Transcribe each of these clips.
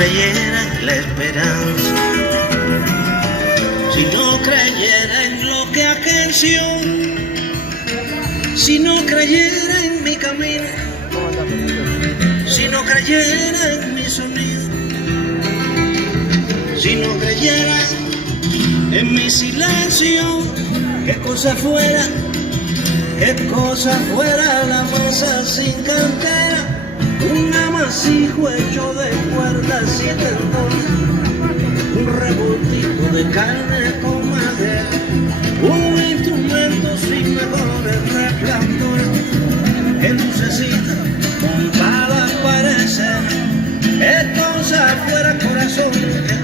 creyera en la esperanza, si no creyera en lo que agenció, si no creyera en mi camino, si no creyera en mi sonido, si no creyera en mi silencio, qué cosa fuera la masa sin cantera, un amasijo hecho de cuerdas y tendones, un revoltijo de carne con madera, un instrumento sin mejores resplandores, que lucecita con palas parecer, qué cosa fuera corazón, qué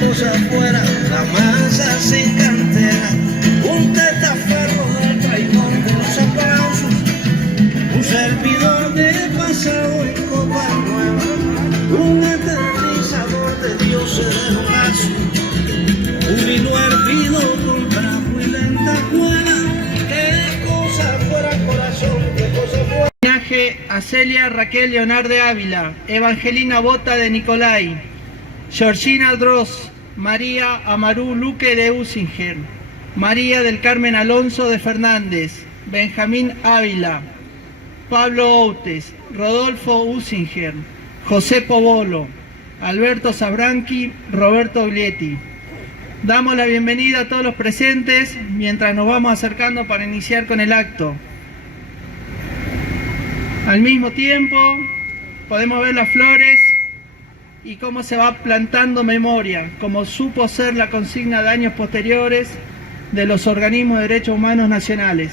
cosa fuera la masa sin cantera, un testaferro del traidor de los aplausos, un servidor de pasado en copa nueva, un eternizador de dioses de brazo, un vino hervido con trapo y lentejuela, qué cosa fuera corazón, qué cosa fuera. Homenaje a Celia Raquel Leonardo Ávila, Evangelina Bota de Nicolai, Georgina Dross, María Amarú Luque de Usinger, María del Carmen Alonso de Fernández, Benjamín Ávila, Pablo Outes, Rodolfo Usinger, José Pobolo, Alberto Sabranqui, Roberto Glietti. Damos la bienvenida a todos los presentes mientras nos vamos acercando para iniciar con el acto. Al mismo tiempo podemos ver las flores y cómo se va plantando memoria, como supo ser la consigna de años posteriores de los organismos de derechos humanos nacionales.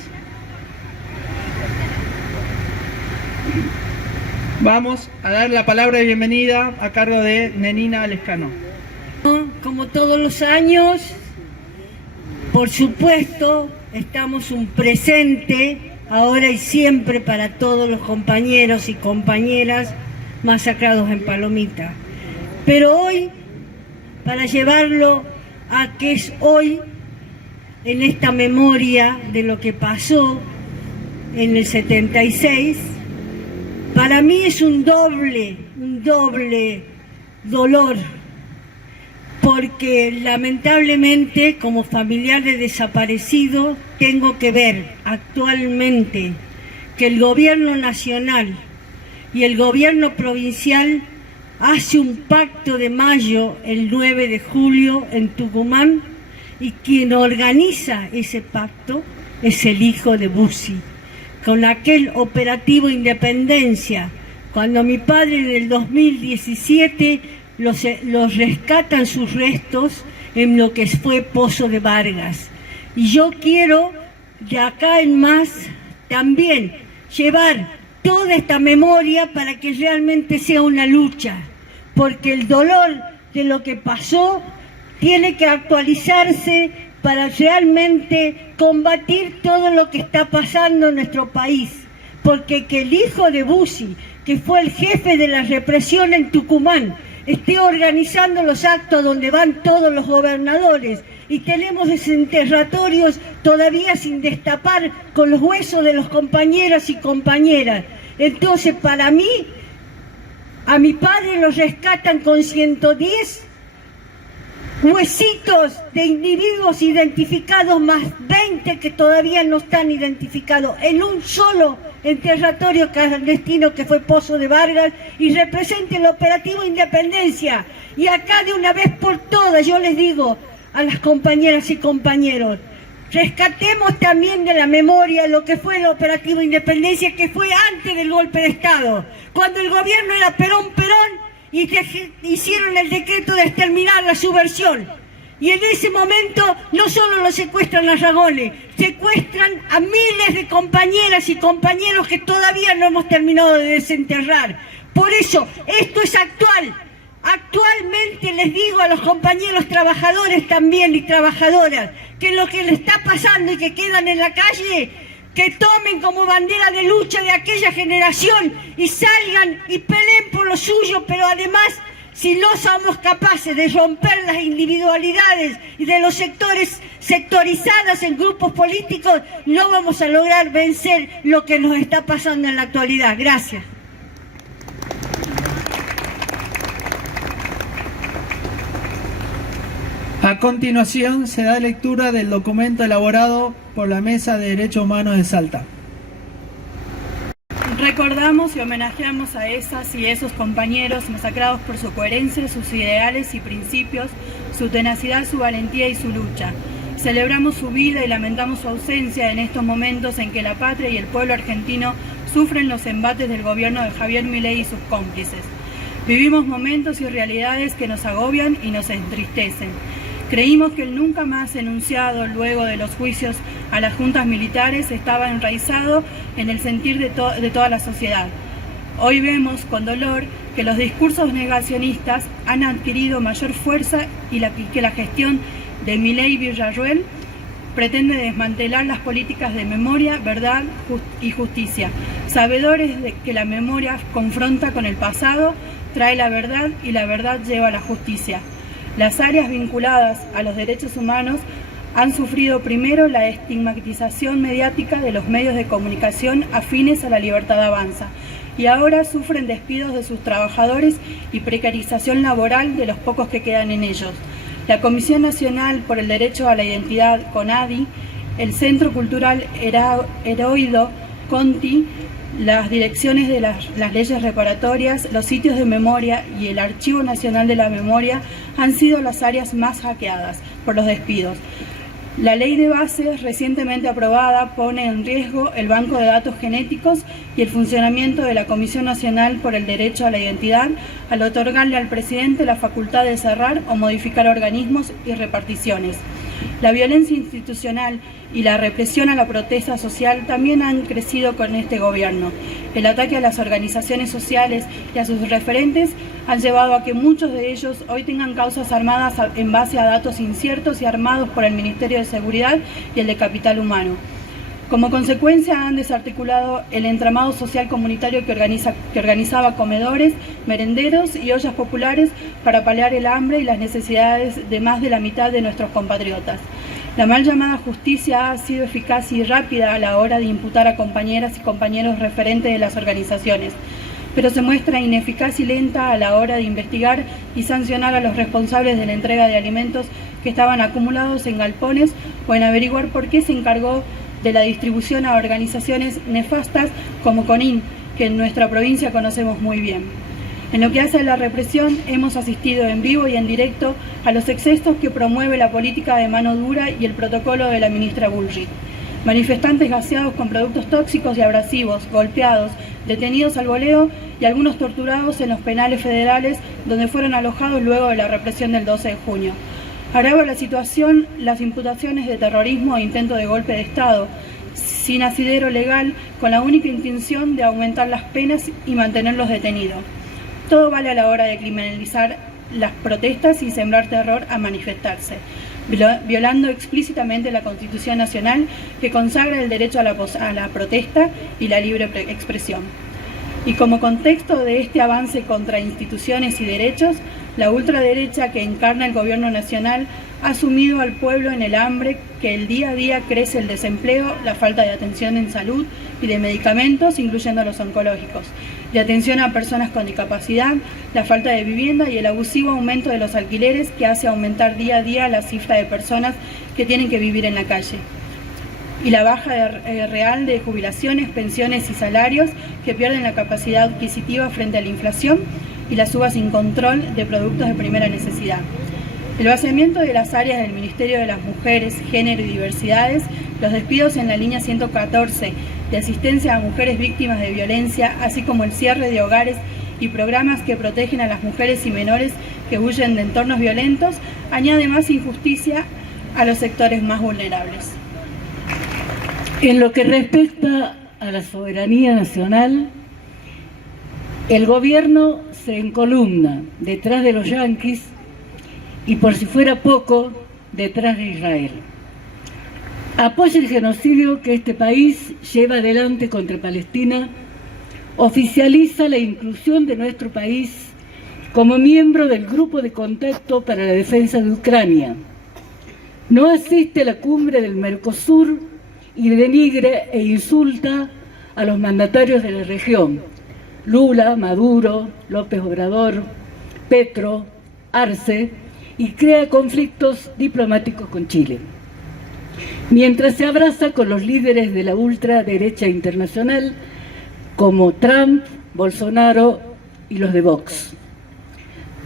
Vamos a dar la palabra de bienvenida a cargo de Nenina Lescano. Como todos los años, por supuesto, estamos un presente ahora y siempre para todos los compañeros y compañeras masacrados en Palomita. Pero hoy, para llevarlo a que es hoy, en esta memoria de lo que pasó en el 76, para mí es un doble dolor, porque lamentablemente como familiar de desaparecido tengo que ver actualmente que el gobierno nacional y el gobierno provincial hace un pacto de mayo el 9 de julio en Tucumán, y quien organiza ese pacto es el hijo de Bussi, con aquel operativo Independencia, cuando mi padre en el 2017 los rescatan sus restos en lo que fue Pozo de Vargas. Y yo quiero de acá en más también llevar toda esta memoria para que realmente sea una lucha, porque el dolor de lo que pasó tiene que actualizarse para realmente combatir todo lo que está pasando en nuestro país, porque que el hijo de Bussi, que fue el jefe de la represión en Tucumán, esté organizando los actos donde van todos los gobernadores y tenemos desenterratorios todavía sin destapar con los huesos de los compañeros y compañeras. Entonces, para mí, a mi padre lo rescatan con 110 huesitos de individuos identificados, más 20 que todavía no están identificados, en un solo enterratorio clandestino que fue Pozo de Vargas, y representa el operativo Independencia. Y acá de una vez por todas yo les digo a las compañeras y compañeros, rescatemos también de la memoria lo que fue el operativo Independencia, que fue antes del golpe de Estado, cuando el gobierno era Perón y hicieron el decreto de exterminar la subversión. Y en ese momento no solo lo secuestran a Ragones, secuestran a miles de compañeras y compañeros que todavía no hemos terminado de desenterrar. Por eso, esto es actual. Actualmente les digo a los compañeros trabajadores también y trabajadoras que lo que les está pasando y que quedan en la calle, que tomen como bandera de lucha de aquella generación y salgan y peleen por lo suyo, pero además, si no somos capaces de romper las individualidades y de los sectores sectorizadas en grupos políticos, no vamos a lograr vencer lo que nos está pasando en la actualidad. Gracias. A continuación se da lectura del documento elaborado por la Mesa de Derechos Humanos de Salta. Recordamos y homenajeamos a esas y esos compañeros masacrados por su coherencia, sus ideales y principios, su tenacidad, su valentía y su lucha. Celebramos su vida y lamentamos su ausencia en estos momentos en que la patria y el pueblo argentino sufren los embates del gobierno de Javier Milei y sus cómplices. Vivimos momentos y realidades que nos agobian y nos entristecen. Creímos que el nunca más enunciado luego de los juicios a las juntas militares estaba enraizado en el sentir de toda la sociedad. Hoy vemos con dolor que los discursos negacionistas han adquirido mayor fuerza y que la gestión de Milei y Villarruel pretende desmantelar las políticas de memoria, verdad y justicia, sabedores de que la memoria confronta con el pasado, trae la verdad y la verdad lleva a la justicia. Las áreas vinculadas a los derechos humanos han sufrido primero la estigmatización mediática de los medios de comunicación afines a la libertad avanza y ahora sufren despidos de sus trabajadores y precarización laboral de los pocos que quedan en ellos. La Comisión Nacional por el Derecho a la Identidad, CONADI, el Centro Cultural Heroido, CONTI, las direcciones de las leyes reparatorias, los sitios de memoria y el Archivo Nacional de la Memoria han sido las áreas más hackeadas por los despidos. La ley de bases recientemente aprobada pone en riesgo el banco de datos genéticos y el funcionamiento de la Comisión Nacional por el Derecho a la Identidad al otorgarle al presidente la facultad de cerrar o modificar organismos y reparticiones. La violencia institucional y la represión a la protesta social también han crecido con este gobierno. El ataque a las organizaciones sociales y a sus referentes han llevado a que muchos de ellos hoy tengan causas armadas en base a datos inciertos y armados por el Ministerio de Seguridad y el de Capital Humano. Como consecuencia han desarticulado el entramado social comunitario que organizaba comedores, merenderos y ollas populares para paliar el hambre y las necesidades de más de la mitad de nuestros compatriotas. La mal llamada justicia ha sido eficaz y rápida a la hora de imputar a compañeras y compañeros referentes de las organizaciones, pero se muestra ineficaz y lenta a la hora de investigar y sancionar a los responsables de la entrega de alimentos que estaban acumulados en galpones o en averiguar por qué se encargó de la distribución a organizaciones nefastas como CONIN, que en nuestra provincia conocemos muy bien. En lo que hace a la represión, hemos asistido en vivo y en directo a los excesos que promueve la política de mano dura y el protocolo de la ministra Bullrich. Manifestantes gaseados con productos tóxicos y abrasivos, golpeados, detenidos al voleo y algunos torturados en los penales federales donde fueron alojados luego de la represión del 12 de junio. Agrava la situación las imputaciones de terrorismo e intento de golpe de Estado, sin asidero legal, con la única intención de aumentar las penas y mantenerlos detenidos. Todo vale a la hora de criminalizar las protestas y sembrar terror a manifestarse, violando explícitamente la Constitución Nacional que consagra el derecho a la protesta y la libre expresión. Y como contexto de este avance contra instituciones y derechos, la ultraderecha que encarna el gobierno nacional ha sumido al pueblo en el hambre, que el día a día crece el desempleo, la falta de atención en salud y de medicamentos, incluyendo los oncológicos, de atención a personas con discapacidad, la falta de vivienda y el abusivo aumento de los alquileres que hace aumentar día a día la cifra de personas que tienen que vivir en la calle. Y la baja real de jubilaciones, pensiones y salarios que pierden la capacidad adquisitiva frente a la inflación y la suba sin control de productos de primera necesidad. El vaciamiento de las áreas del Ministerio de las Mujeres, Género y Diversidades, los despidos en la línea 114 de asistencia a mujeres víctimas de violencia, así como el cierre de hogares y programas que protegen a las mujeres y menores que huyen de entornos violentos, añade más injusticia a los sectores más vulnerables. En lo que respecta a la soberanía nacional, el gobierno se encolumna detrás de los yanquis y, por si fuera poco, detrás de Israel. Apoya el genocidio que este país lleva adelante contra Palestina, oficializa la inclusión de nuestro país como miembro del Grupo de Contacto para la Defensa de Ucrania, no asiste a la cumbre del Mercosur y denigre e insulta a los mandatarios de la región: Lula, Maduro, López Obrador, Petro, Arce, y crea conflictos diplomáticos con Chile, mientras se abraza con los líderes de la ultraderecha internacional como Trump, Bolsonaro y los de Vox.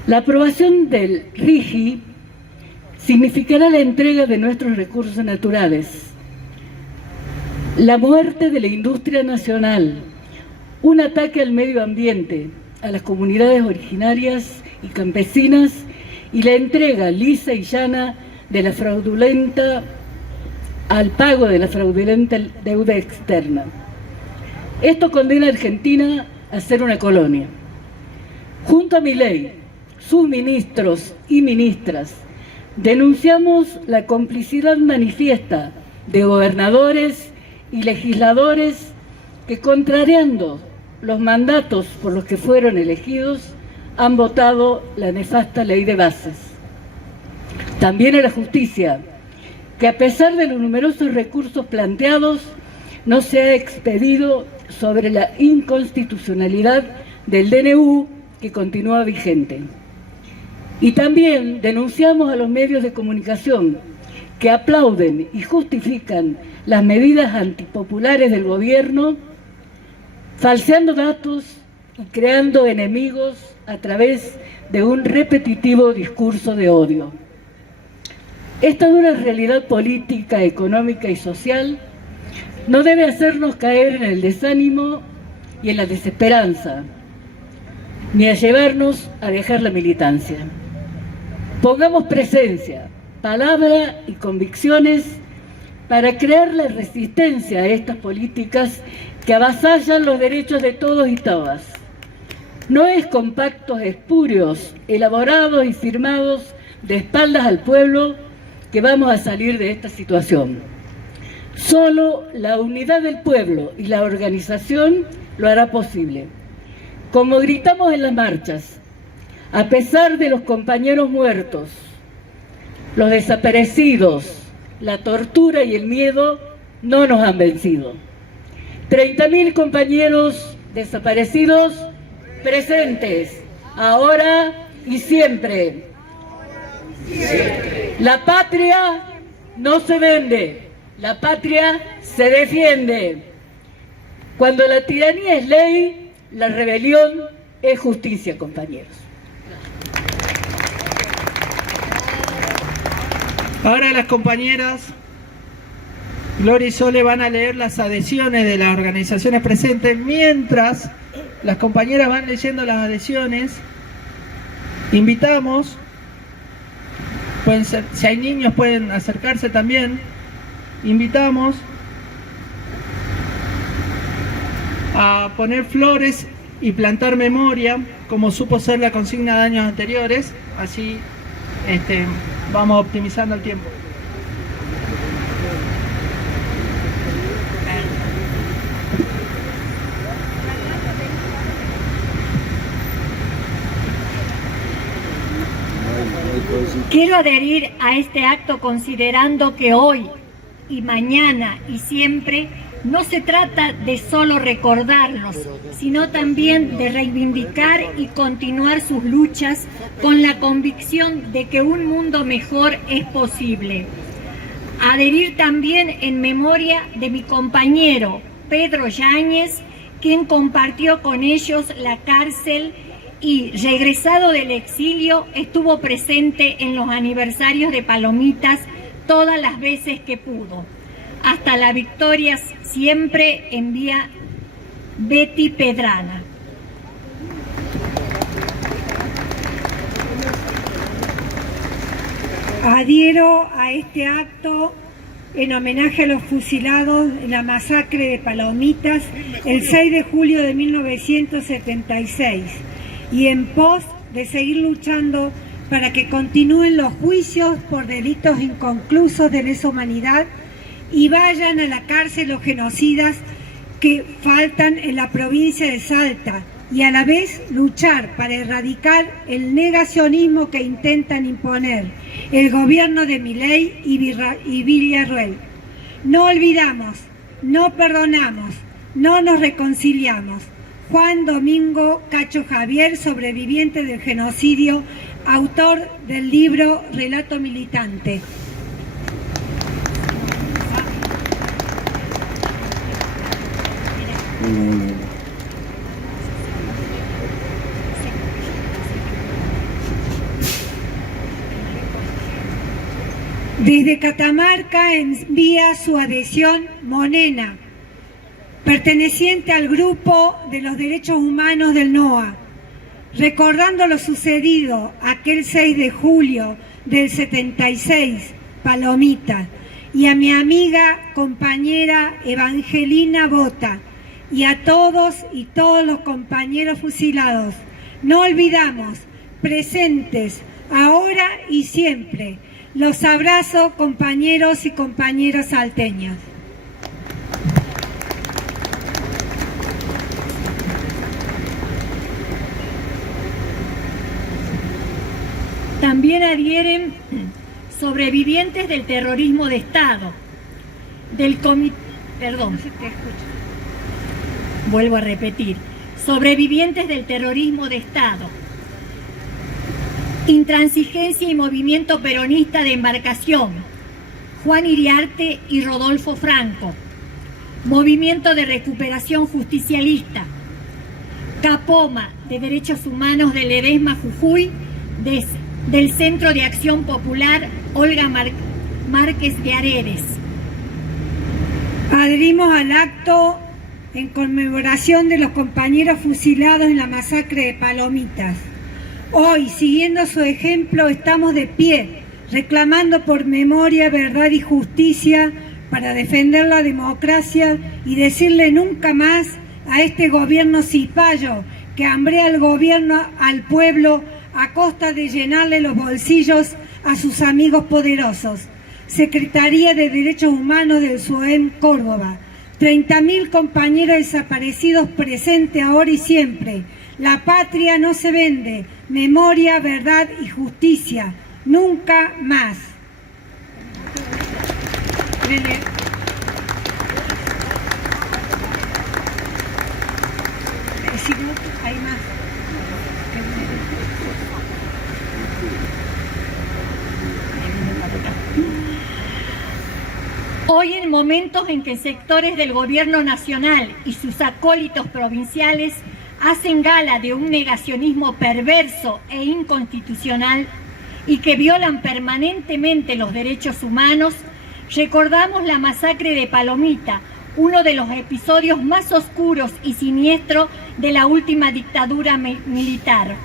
La aprobación del RIGI significará la entrega de nuestros recursos naturales, la muerte de la industria nacional, un ataque al medio ambiente, a las comunidades originarias y campesinas y la entrega lisa y llana de la fraudulenta al pago de la fraudulenta deuda externa. Esto condena a Argentina a ser una colonia. Junto a Milei, sus ministros y ministras, denunciamos la complicidad manifiesta de gobernadores y legisladores que, contrariando los mandatos por los que fueron elegidos, han votado la nefasta ley de bases. También a la justicia, que a pesar de los numerosos recursos planteados, no se ha expedido sobre la inconstitucionalidad del DNU que continúa vigente. Y también denunciamos a los medios de comunicación que aplauden y justifican las medidas antipopulares del gobierno, falseando datos y creando enemigos a través de un repetitivo discurso de odio. Esta dura realidad política, económica y social no debe hacernos caer en el desánimo y en la desesperanza, ni a llevarnos a dejar la militancia. Pongamos presencia, palabra y convicciones para crear la resistencia a estas políticas que avasallan los derechos de todos y todas. No es con pactos espurios, elaborados y firmados de espaldas al pueblo que vamos a salir de esta situación. Solo la unidad del pueblo y la organización lo hará posible. Como gritamos en las marchas, a pesar de los compañeros muertos, los desaparecidos, la tortura y el miedo no nos han vencido. 30.000 compañeros desaparecidos presentes, ahora y siempre. La patria no se vende, la patria se defiende. Cuando la tiranía es ley, la rebelión es justicia, compañeros. Ahora las compañeras Gloria y Sole van a leer las adhesiones de las organizaciones presentes. Mientras las compañeras van leyendo las adhesiones, invitamos, pueden ser, si hay niños pueden acercarse también, invitamos a poner flores y plantar memoria, como supo ser la consigna de años anteriores. Así vamos optimizando el tiempo. Quiero adherir a este acto considerando que hoy y mañana y siempre no se trata de solo recordarlos, sino también de reivindicar y continuar sus luchas con la convicción de que un mundo mejor es posible. Adherir también en memoria de mi compañero Pedro Yáñez, quien compartió con ellos la cárcel y, regresado del exilio, estuvo presente en los aniversarios de Palomitas todas las veces que pudo. Hasta la victoria siempre, envía Betty Pedrana. Adhiero a este acto en homenaje a los fusilados en la masacre de Palomitas el 6 de julio de 1976 y en pos de seguir luchando para que continúen los juicios por delitos inconclusos de lesa humanidad y vayan a la cárcel los genocidas que faltan en la provincia de Salta, y a la vez luchar para erradicar el negacionismo que intentan imponer el gobierno de Milei y Villarruel. No olvidamos, no perdonamos, no nos reconciliamos. Juan Domingo Cacho Javier, sobreviviente del genocidio, autor del libro Relato Militante. Desde Catamarca envía su adhesión Monena, perteneciente al grupo de los derechos humanos del NOA, recordando lo sucedido aquel 6 de julio del 76, Palomita, y a mi amiga, compañera Evangelina Bota, y a todos y todos los compañeros fusilados. No olvidamos, presentes, ahora y siempre. Los abrazo, compañeros y compañeras salteños. También adhieren sobrevivientes del terrorismo de Estado, del comité, vuelvo a repetir, sobrevivientes del terrorismo de Estado, Intransigencia y Movimiento Peronista de Embarcación, Juan Iriarte y Rodolfo Franco, Movimiento de Recuperación Justicialista, Capoma de Derechos Humanos de Ledesma, Jujuy, del Centro de Acción Popular Olga Márquez de Aredes. Adherimos al acto en conmemoración de los compañeros fusilados en la masacre de Palomitas. Hoy, siguiendo su ejemplo, estamos de pie, reclamando por memoria, verdad y justicia para defender la democracia y decirle nunca más a este gobierno cipayo que hambrea al gobierno al pueblo a costa de llenarle los bolsillos a sus amigos poderosos. Secretaría de Derechos Humanos del SUEM Córdoba. 30.000 compañeros desaparecidos presentes ahora y siempre. La patria no se vende. Memoria, verdad y justicia. Nunca más. Hay más. Hoy, en momentos en que sectores del gobierno nacional y sus acólitos provinciales hacen gala de un negacionismo perverso e inconstitucional y que violan permanentemente los derechos humanos, recordamos la masacre de Palomita, uno de los episodios más oscuros y siniestros de la última dictadura militar.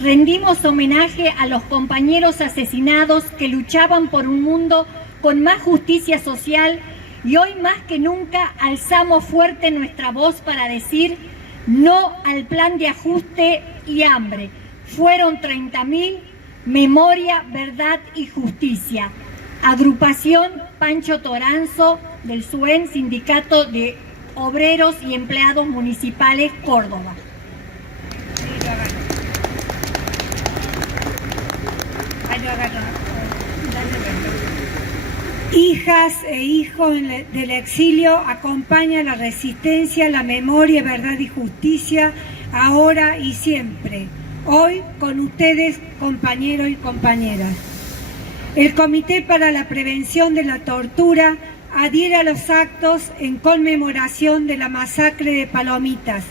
Rendimos homenaje a los compañeros asesinados que luchaban por un mundo con más justicia social, y hoy más que nunca alzamos fuerte nuestra voz para decir no al plan de ajuste y hambre. Fueron 30.000, memoria, verdad y justicia. Agrupación Pancho Toranzo del SUEN, Sindicato de Obreros y Empleados Municipales, Córdoba. Hijas e hijos del exilio, acompaña la resistencia, la memoria, verdad y justicia, ahora y siempre. Hoy con ustedes, compañeros y compañeras. El Comité para la Prevención de la Tortura adhiere a los actos en conmemoración de la masacre de Palomitas,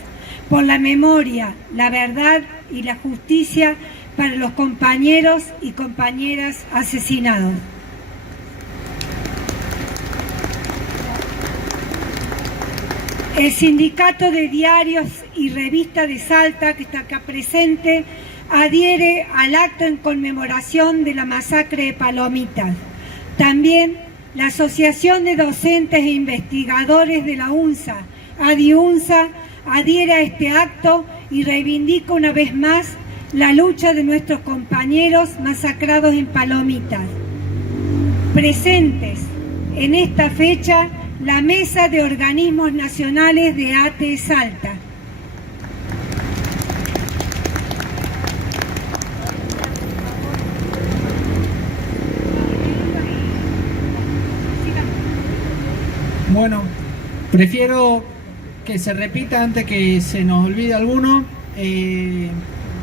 por la memoria, la verdad y la justicia para los compañeros y compañeras asesinados. El Sindicato de Diarios y Revistas de Salta, que está acá presente, adhiere al acto en conmemoración de la masacre de Palomitas. También la Asociación de Docentes e Investigadores de la UNSA, ADIUNSA, adhiere a este acto y reivindica una vez más la lucha de nuestros compañeros masacrados en Palomitas. Presentes en esta fecha, la Mesa de Organismos Nacionales de ATE Salta. Bueno, prefiero que se repita antes que se nos olvide alguno.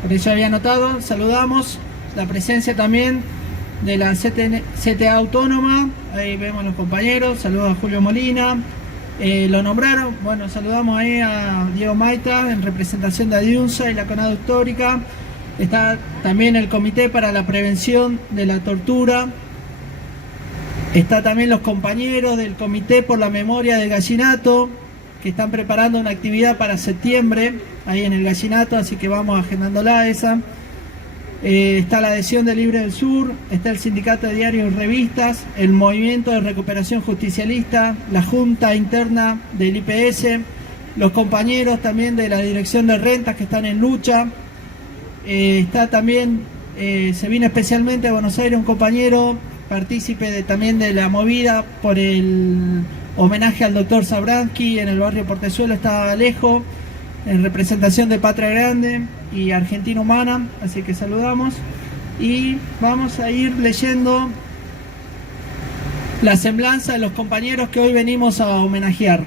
Por eso había anotado. Saludamos la presencia también de la CTA Autónoma. Ahí vemos a los compañeros. Saludos a Julio Molina. Lo nombraron. Bueno, saludamos ahí a Diego Maita en representación de Adiunsa y la CONADO Histórica. Está también el Comité para la Prevención de la Tortura. Está también los compañeros del Comité por la Memoria del Gallinato, que están preparando una actividad para septiembre, ahí en el Gallinato, así que vamos agendándola esa. Está la adhesión de Libre del Sur, está el Sindicato de Diarios y Revistas, el Movimiento de Recuperación Justicialista, la Junta Interna del IPS, los compañeros también de la Dirección de Rentas que están en lucha. Está también, se viene especialmente a Buenos Aires un compañero partícipe también de la movida por el homenaje al doctor Zabransky en el barrio Portezuelo. Está Alejo en representación de Patria Grande y Argentina Humana, así que saludamos y vamos a ir leyendo la semblanza de los compañeros que hoy venimos a homenajear.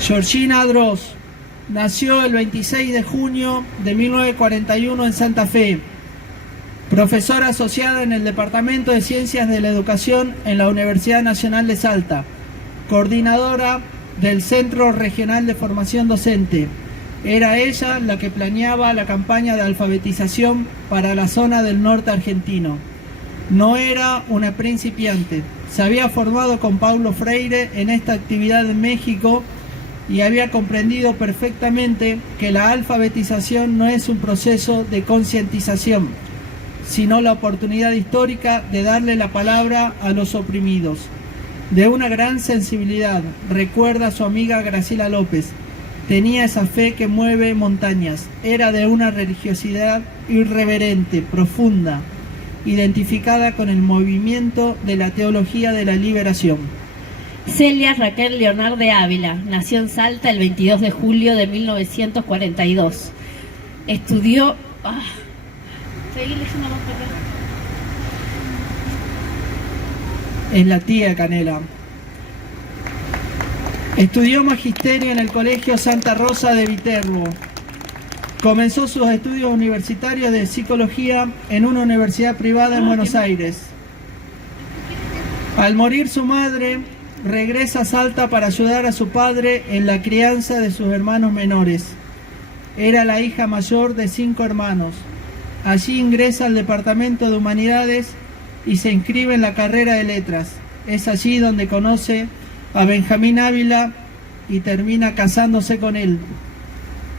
Georgina Adros nació el 26 de junio de 1941 en Santa Fe. Profesora asociada en el Departamento de Ciencias de la Educación en la Universidad Nacional de Salta. Coordinadora del Centro Regional de Formación Docente. Era ella la que planeaba la campaña de alfabetización para la zona del norte argentino. No era una principiante. Se había formado con Paulo Freire en esta actividad en México y había comprendido perfectamente que la alfabetización no es un proceso de concientización, sino la oportunidad histórica de darle la palabra a los oprimidos. De una gran sensibilidad, recuerda su amiga Graciela López, tenía esa fe que mueve montañas, era de una religiosidad irreverente, profunda, identificada con el movimiento de la teología de la liberación. Celia Raquel Leonard de Ávila, nació en Salta el 22 de julio de 1942. Estudió... Es la tía de Canela. Estudió magisterio en el Colegio Santa Rosa de Viterbo. Comenzó sus estudios universitarios de psicología en una universidad privada en Buenos Aires. Al morir su madre, regresa a Salta para ayudar a su padre en la crianza de sus hermanos menores. Era la hija mayor de 5 hermanos. Allí ingresa al Departamento de Humanidades y se inscribe en la carrera de Letras. Es allí donde conoce a Benjamín Ávila y termina casándose con él.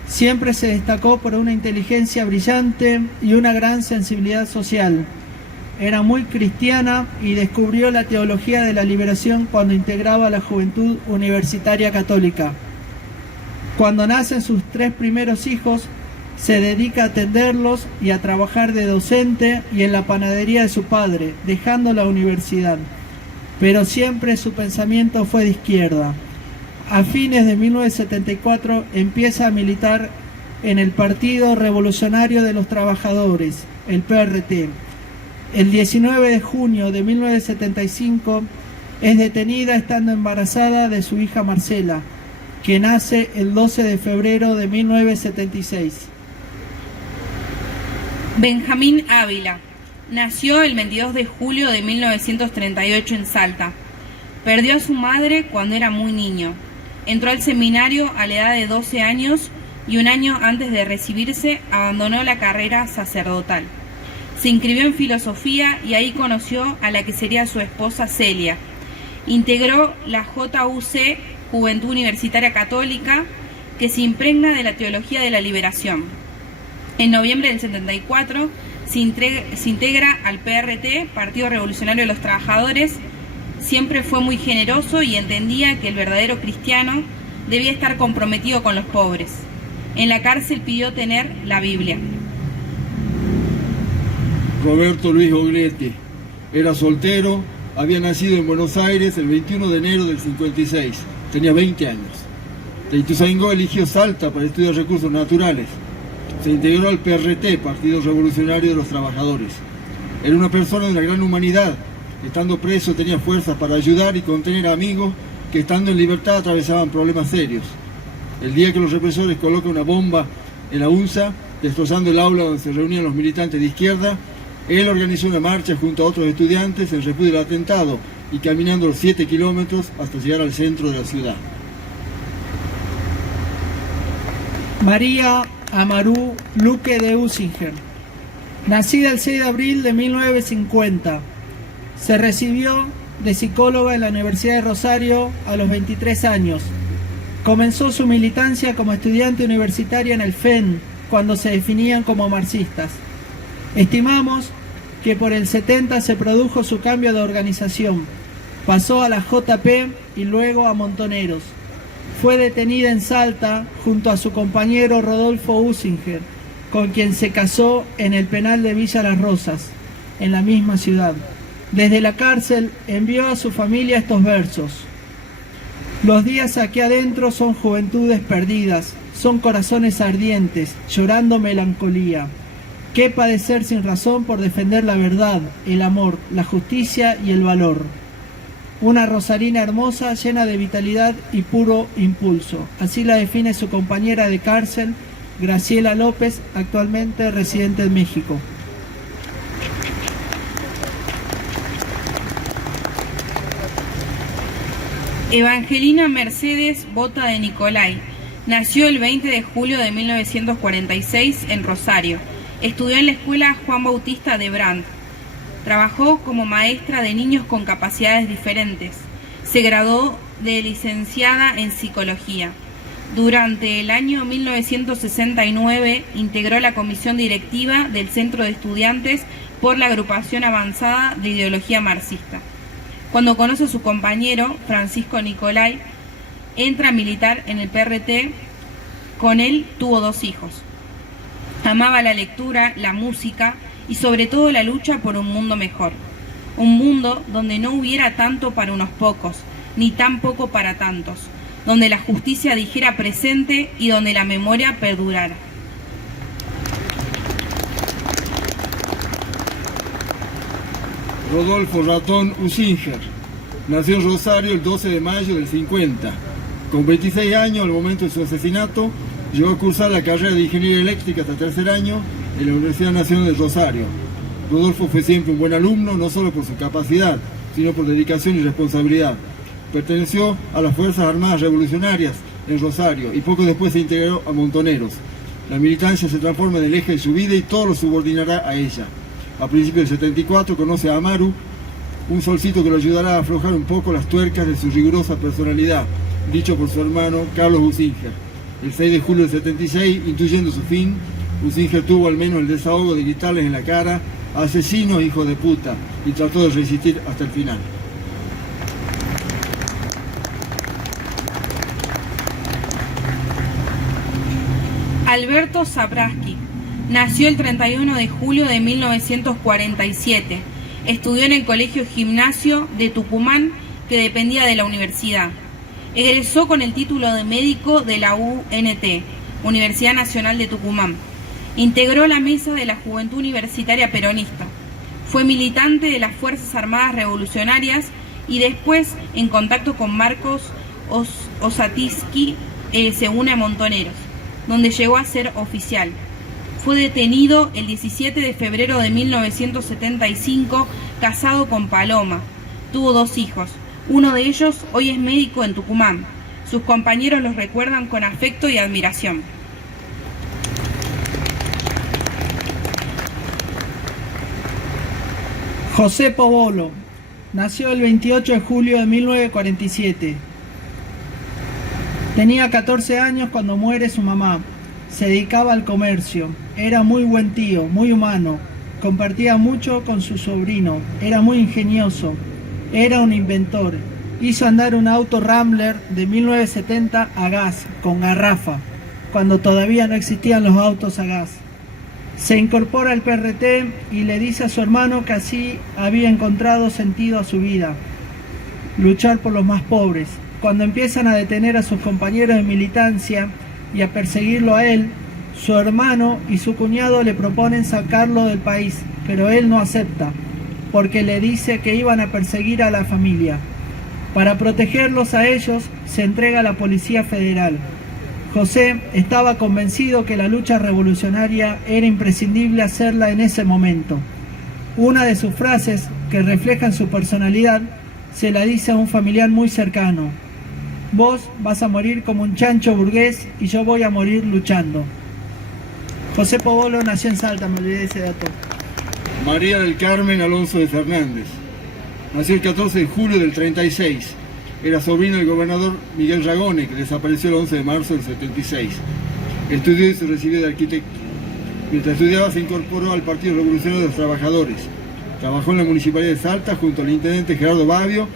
Siempre se destacó por una inteligencia brillante y una gran sensibilidad social. Era muy cristiana y descubrió la teología de la liberación cuando integraba la Juventud Universitaria Católica. Cuando nacen sus 3 primeros hijos, se dedica a atenderlos y a trabajar de docente y en la panadería de su padre, dejando la universidad. Pero siempre su pensamiento fue de izquierda. A fines de 1974 empieza a militar en el Partido Revolucionario de los Trabajadores, el PRT. El 19 de junio de 1975 es detenida estando embarazada de su hija Marcela, que nace el 12 de febrero de 1976. Benjamín Ávila nació el 22 de julio de 1938 en Salta. Perdió a su madre cuando era muy niño. Entró al seminario a la edad de 12 años y un año antes de recibirse abandonó la carrera sacerdotal. Se inscribió en filosofía y ahí conoció a la que sería su esposa Celia. Integró la JUC, Juventud Universitaria Católica, que se impregna de la teología de la liberación. En noviembre del 74 se integra al PRT, Partido Revolucionario de los Trabajadores. Siempre fue muy generoso y entendía que el verdadero cristiano debía estar comprometido con los pobres. En la cárcel pidió tener la Biblia. Roberto Luis Goglietti era soltero, había nacido en Buenos Aires el 21 de enero del 56, tenía 20 años. De Ituzaingó eligió Salta para estudiar recursos naturales. Se integró al PRT, Partido Revolucionario de los Trabajadores. Era una persona de una gran humanidad. Estando preso tenía fuerzas para ayudar y contener amigos que estando en libertad atravesaban problemas serios. El día que los represores colocan una bomba en la UNSA, destrozando el aula donde se reunían los militantes de izquierda, él organizó una marcha junto a otros estudiantes en repudio del atentado y caminando los 7 kilómetros hasta llegar al centro de la ciudad. María Amaru Luque de Usinger, nacida el 6 de abril de 1950, se recibió de psicóloga en la Universidad de Rosario a los 23 años. Comenzó su militancia como estudiante universitaria en el FEN, cuando se definían como marxistas. Estimamos que por el 70 se produjo su cambio de organización. Pasó a la JP y luego a Montoneros. Fue detenida en Salta junto a su compañero Rodolfo Usinger, con quien se casó en el penal de Villa Las Rosas, en la misma ciudad. Desde la cárcel envió a su familia estos versos: los días aquí adentro son juventudes perdidas, son corazones ardientes, llorando melancolía. ¿Qué padecer sin razón por defender la verdad, el amor, la justicia y el valor? Una rosarina hermosa, llena de vitalidad y puro impulso. Así la define su compañera de cárcel, Graciela López, actualmente residente en México. Evangelina Mercedes Bota de Nicolai nació el 20 de julio de 1946 en Rosario. Estudió en la escuela Juan Bautista de Brandt. Trabajó como maestra de niños con capacidades diferentes. Se graduó de licenciada en psicología. Durante el año 1969 integró la comisión directiva del Centro de Estudiantes por la Agrupación Avanzada de Ideología Marxista. Cuando conoce a su compañero, Francisco Nicolai, entra a militar en el PRT. Con él tuvo 2 hijos. Amaba la lectura, la música y sobre todo la lucha por un mundo mejor. Un mundo donde no hubiera tanto para unos pocos, ni tan poco para tantos. Donde la justicia dijera presente y donde la memoria perdurara. Rodolfo Ratón Usinger nació en Rosario el 12 de mayo del 50. Con 26 años, al momento de su asesinato, llegó a cursar la carrera de Ingeniería Eléctrica hasta tercer año en la Universidad Nacional de Rosario. Rodolfo fue siempre un buen alumno, no solo por su capacidad, sino por dedicación y responsabilidad. Perteneció a las Fuerzas Armadas Revolucionarias en Rosario y poco después se integró a Montoneros. La militancia se transforma en el eje de su vida y todo lo subordinará a ella. A principios del 74 conoce a Amaru, un solcito que lo ayudará a aflojar un poco las tuercas de su rigurosa personalidad, dicho por su hermano Carlos Usinger. El 6 de julio del 76, intuyendo su fin, Usinger tuvo al menos el desahogo de gritarles en la cara: asesinos, hijo de puta, y trató de resistir hasta el final. Alberto Zabrowski nació el 31 de julio de 1947. Estudió en el Colegio Gimnasio de Tucumán, que dependía de la universidad. Egresó con el título de médico de la UNT, Universidad Nacional de Tucumán. Integró la mesa de la Juventud Universitaria Peronista. Fue militante de las Fuerzas Armadas Revolucionarias y después, en contacto con Marcos Osatinsky, se une a Montoneros, donde llegó a ser oficial. Fue detenido el 17 de febrero de 1975, casado con Paloma. Tuvo 2 hijos. Uno de ellos hoy es médico en Tucumán. Sus compañeros los recuerdan con afecto y admiración. José Pobolo nació el 28 de julio de 1947. Tenía 14 años cuando muere su mamá. Se dedicaba al comercio. Era muy buen tío, muy humano. Compartía mucho con su sobrino. Era muy ingenioso. Era un inventor. Hizo andar un auto Rambler de 1970 a gas, con garrafa, cuando todavía no existían los autos a gas. Se incorpora al PRT y le dice a su hermano que así había encontrado sentido a su vida: luchar por los más pobres. Cuando empiezan a detener a sus compañeros de militancia y a perseguirlo a él, su hermano y su cuñado le proponen sacarlo del país, pero él no acepta, porque le dice que iban a perseguir a la familia. Para protegerlos a ellos se entrega a la Policía Federal. José estaba convencido que la lucha revolucionaria era imprescindible hacerla en ese momento. Una de sus frases, que reflejan su personalidad, se la dice a un familiar muy cercano: vos vas a morir como un chancho burgués y yo voy a morir luchando. José Povolo nació en Salta, me olvidé ese dato. María del Carmen Alonso de Fernández. Nació el 14 de julio del 36. Era sobrino del gobernador Miguel Ragone, que desapareció el 11 de marzo del 76. Estudió y se recibió de arquitecto. Mientras estudiaba se incorporó al Partido Revolucionario de los Trabajadores. Trabajó en la Municipalidad de Salta junto al intendente Gerardo Babbio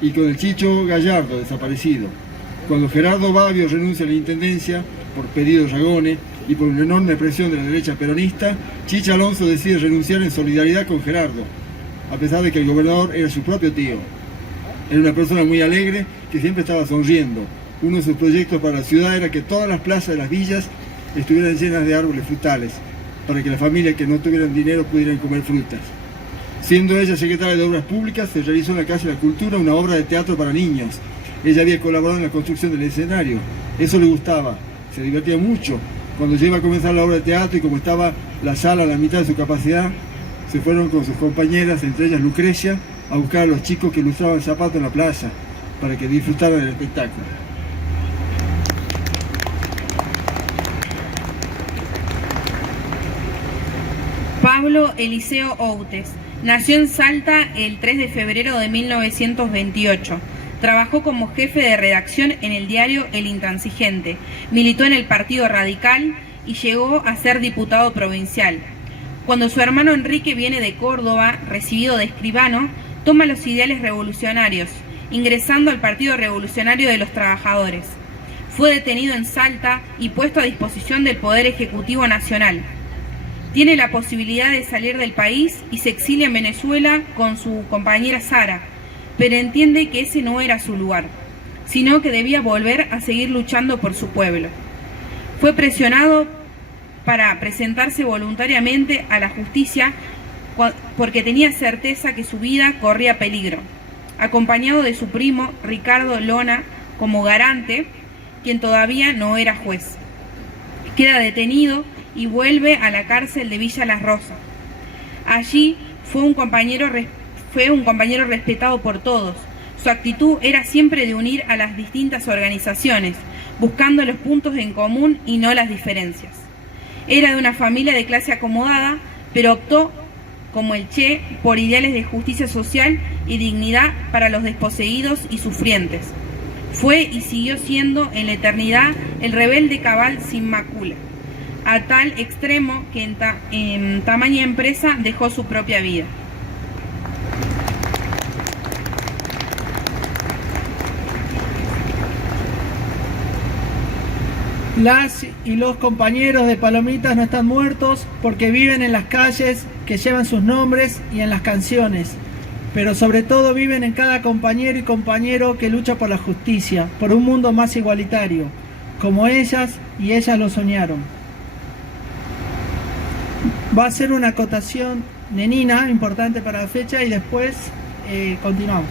y con el Chicho Gallardo, desaparecido. Cuando Gerardo Babbio renuncia a la intendencia por pedido de Ragone y por una enorme presión de la derecha peronista, Chicha Alonso decide renunciar en solidaridad con Gerardo, a pesar de que el gobernador era su propio tío. Era una persona muy alegre que siempre estaba sonriendo. Uno de sus proyectos para la ciudad era que todas las plazas de las villas estuvieran llenas de árboles frutales, para que las familias que no tuvieran dinero pudieran comer frutas. Siendo ella secretaria de Obras Públicas, se realizó en la Casa de la Cultura una obra de teatro para niños. Ella había colaborado en la construcción del escenario. Eso le gustaba, se divertía mucho. Cuando ya iba a comenzar la obra de teatro y como estaba la sala a la mitad de su capacidad, se fueron con sus compañeras, entre ellas Lucrecia, a buscar a los chicos que lustraban zapatos en la plaza, para que disfrutaran del espectáculo. Pablo Eliseo Outes. Nació en Salta el 3 de febrero de 1928. Trabajó como jefe de redacción en el diario El Intransigente. Militó en el Partido Radical y llegó a ser diputado provincial. Cuando su hermano Enrique viene de Córdoba, recibido de escribano, toma los ideales revolucionarios, ingresando al Partido Revolucionario de los Trabajadores. Fue detenido en Salta y puesto a disposición del Poder Ejecutivo Nacional. Tiene la posibilidad de salir del país y se exilia en Venezuela con su compañera Sara, pero entiende que ese no era su lugar, sino que debía volver a seguir luchando por su pueblo. Fue presionado para presentarse voluntariamente a la justicia porque tenía certeza que su vida corría peligro, acompañado de su primo Ricardo Lona como garante, quien todavía no era juez. Queda detenido y vuelve a la cárcel de Villa Las Rosas. Allí fue un compañero respetado por todos. Su actitud era siempre de unir a las distintas organizaciones, buscando los puntos en común y no las diferencias. Era de una familia de clase acomodada, pero optó, como el Che, por ideales de justicia social y dignidad para los desposeídos y sufrientes. Fue y siguió siendo en la eternidad el rebelde cabal sin mácula, a tal extremo que en tamaña empresa dejó su propia vida. Las y los compañeros de Palomitas no están muertos porque viven en las calles que llevan sus nombres y en las canciones, pero sobre todo viven en cada compañero y compañero que lucha por la justicia, por un mundo más igualitario, como ellas y ellas lo soñaron. Va a ser una acotación de Nina importante para la fecha y después continuamos.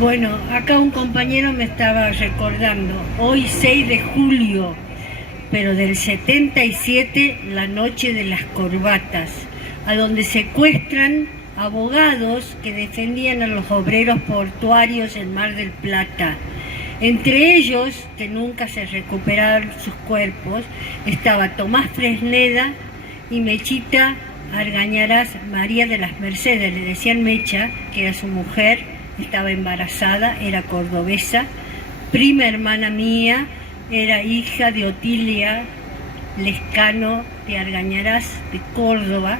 Bueno, acá un compañero me estaba recordando, hoy 6 de julio, pero del 77, la noche de las corbatas, a donde secuestran abogados que defendían a los obreros portuarios en Mar del Plata. Entre ellos, que nunca se recuperaron sus cuerpos, estaba Tomás Fresneda y Mechita Argañarás María de las Mercedes, le decían Mecha, que era su mujer, estaba embarazada, era cordobesa, prima hermana mía, era hija de Otilia Lescano de Argañarás de Córdoba,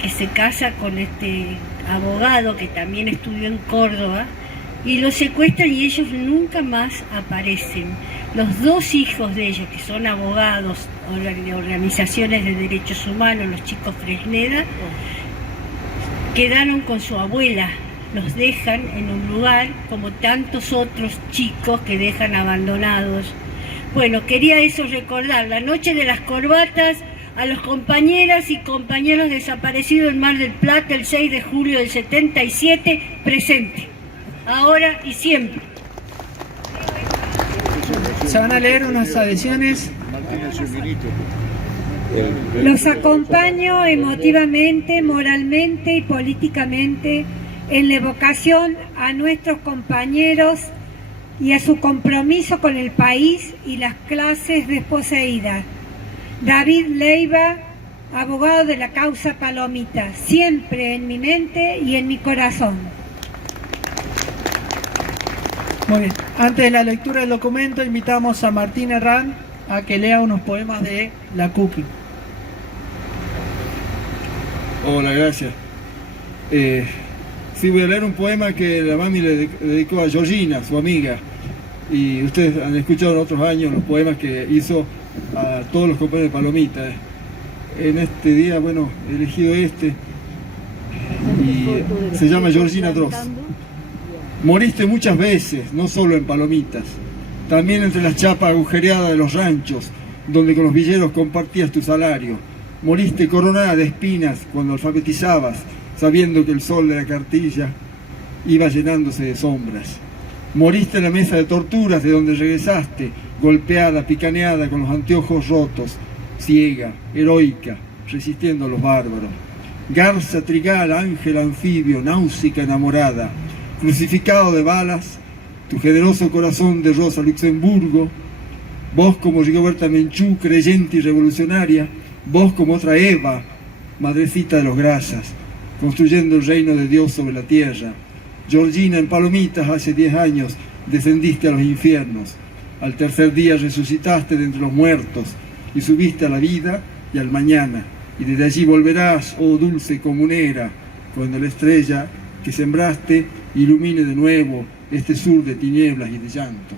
que se casa con este abogado que también estudió en Córdoba, y los secuestran y ellos nunca más aparecen. Los dos hijos de ellos, que son abogados de organizaciones de derechos humanos, los chicos Fresneda, quedaron con su abuela. Los dejan en un lugar como tantos otros chicos que dejan abandonados. Bueno, quería eso recordar. La noche de las corbatas, a los compañeras y compañeros desaparecidos en Mar del Plata el 6 de julio del 77, presente, ahora y siempre. Se van a leer unas adhesiones. Los acompaño emotivamente, moralmente y políticamente en la evocación a nuestros compañeros y a su compromiso con el país y las clases desposeídas. David Leiva, abogado de la causa Palomita, siempre en mi mente y en mi corazón. Muy bien. Antes de la lectura del documento, invitamos a Martín Herrán a que lea unos poemas de la Cookie. Hola, gracias. Sí, voy a leer un poema que la mami le dedicó a Georgina, su amiga. Y ustedes han escuchado en otros años los poemas que hizo a todos los compañeros de Palomita. En este día, bueno, he elegido este. Y se llama Georgina Dross. Moriste muchas veces, no solo en Palomitas, también entre las chapas agujereadas de los ranchos, donde con los villeros compartías tu salario. Moriste coronada de espinas cuando alfabetizabas, sabiendo que el sol de la cartilla iba llenándose de sombras. Moriste en la mesa de torturas de donde regresaste, golpeada, picaneada, con los anteojos rotos, ciega, heroica, resistiendo a los bárbaros. Garza trigal, ángel anfibio, náusica enamorada, crucificado de balas, tu generoso corazón de Rosa Luxemburgo, vos como Rigoberta Menchú, creyente y revolucionaria, vos como otra Eva, madrecita de los grasas, construyendo el reino de Dios sobre la tierra. Georgina, en Palomitas hace 10 años descendiste a los infiernos, al tercer día resucitaste de entre los muertos y subiste a la vida y al mañana, y desde allí volverás, oh dulce comunera, cuando la estrella que sembraste ilumine de nuevo este sur de tinieblas y de llanto.